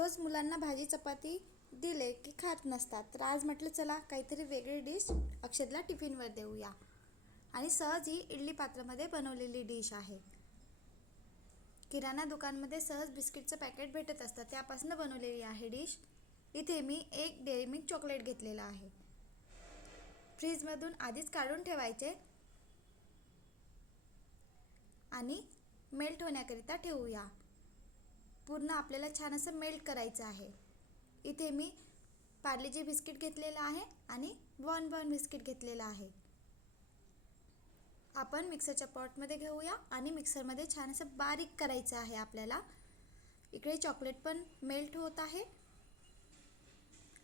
रोज मुलांना भाजी चपाती दिले की खात नसतात, तर आज म्हटलं चला काहीतरी वेगळी डिश अक्षतला टिफिनवर देऊया. आणि सहज ही इडली पात्रामध्ये बनवलेली डिश आहे. किराणा दुकानमध्ये सहज बिस्किटचं पॅकेट भेटत असतं, त्यापासून बनवलेली आहे डिश. इथे मी एक डेअरी मिल्क चॉकलेट घेतलेला आहे. फ्रीजमधून आधीच काढून ठेवायचे आणि मेल्ट होण्याकरिता ठेवूया. पूर्ण आपल्याला छान असं मेल्ट करायचं आहे. इथे मी पार्लेजी बिस्किट घेतलेला आहे आणि बॉर्न बिस्किट घेतलेला आहे. आपण मिक्सरच्या पॉटमध्ये घेऊया आणि मिक्सरमध्ये छान असं बारीक करायचं आहे आपल्याला. इकडे चॉकलेट पण मेल्ट होत आहे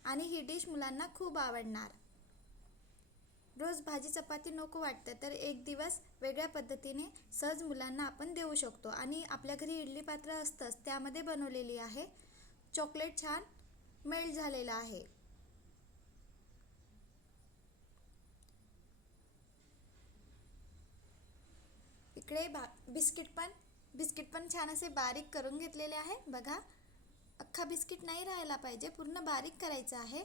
आणि ही डिश मुलांना खूप आवडणार. रोज भाजी चपाती नको वाटतं तर एक दिवस वेगळ्या पद्धतीने सहज मुलांना आपण देऊ शकतो. आणि आपल्या घरी इडली पात्र असतंच, त्यामध्ये बनवलेली आहे. चॉकलेट छान मेल्ट झालेला आहे. इकडे बिस्किट पण छान असे बारीक करून घेतलेले आहे. बघा, अख्खा बिस्किट नाही राहायला पाहिजे, पूर्ण बारीक करायचं आहे.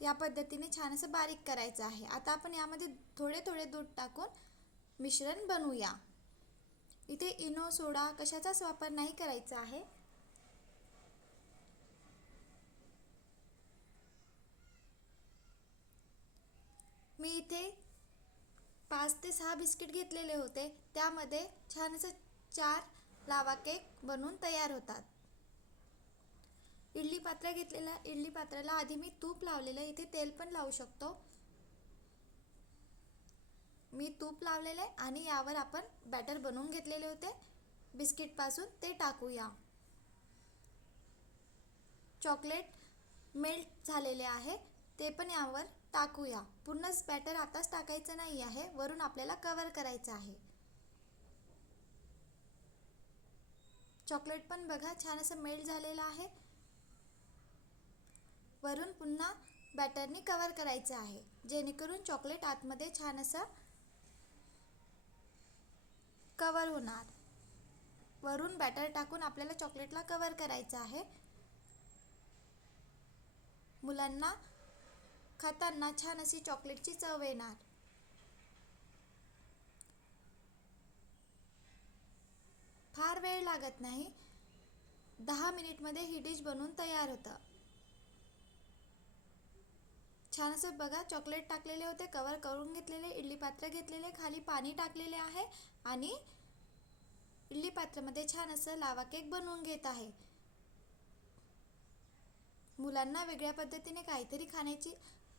या पद्धतीने छान असं बारीक करायचं आहे. आता आपण यामध्ये थोडे थोडे दूध टाकून मिश्रण बनवूया. इथे इनो सोडा कशाचाच वापर नाही करायचा आहे. मी इथे 5 ते 6 बिस्किट घेतलेले होते, त्यामध्ये छान असं 4 लावा केक बनवून तयार होतात. इडली पात्र घेतलेला, इडली पात्राला आधी मी तूप लावलेलं, इथे तेल पण लावू शकतो. मी तूप लावलेले आणि यावर आपण बॅटर बनवून घेतलेले होते बिस्किट पासून, ते टाकूया. चॉकलेट मेल्ट झालेले आहे, ते पण यावर टाकूया. पूर्णच बॅटर आताच टाकायचं नाही आहे, वरून आपल्याला कव्हर करायचं आहे. चॉकलेट पण बघा छान असं मेल्ट झालेलं आहे. वरून पुन्हा बॅटरने कव्हर करायचं आहे, जेणेकरून चॉकलेट आतमध्ये छान असं कव्हर होणार. वरून बॅटर टाकून आपल्याला चॉकलेटला कव्हर करायचं आहे. मुलांना खाताना छान अशी चॉकलेटची चव येणार. फार वेळ लागत नाही, 10 मिनिटमध्ये ही डिश बनवून तयार होतं. छान असं बघा, चॉकलेट टाकलेले होते, कव्हर करून घेतलेले, इडली पात्र घेतलेले, खाली पाणी टाकलेले आहे आणि इडली पात्रामध्ये छान असं लावा केक बनवून घेत आहे. मुलांना वेगळ्या पद्धतीने काहीतरी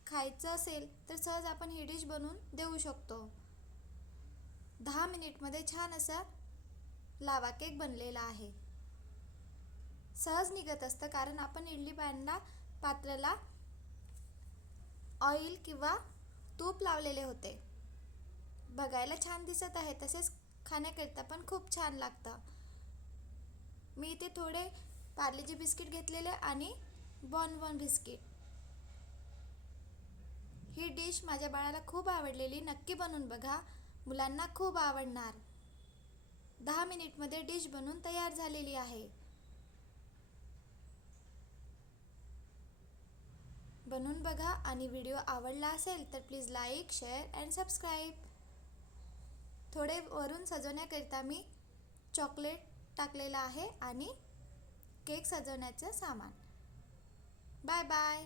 खायचं असेल तर सहज आपण ही डिश बनवून देऊ शकतो. 10 मिनिटमध्ये छान असा लावा केक बनलेला आहे. सहज निघत असतं, कारण आपण इडली पात्राला ऑइल किंवा तूप लावलेले होते. बघायला छान दिसत आहे, तसेच खाण्याकरिता पण खूप छान लागतं. मी इथे थोडे पार्लेजी बिस्किट घेतलेले आणि बॉर्न बिस्किट. ही डिश माझ्या बाळाला खूप आवडलेली, नक्की बनवून बघा, मुलांना खूप आवडणार. 10 मिनिटमध्ये डिश बनवून तयार झालेली आहे. बनवून बघा आणि व्हिडिओ आवडला असेल तर please like, share and subscribe. थोडे वरून सजवण्याकरिता मी चॉकलेट टाकलेला आहे आणि केक सजवण्याचं सामान. Bye bye.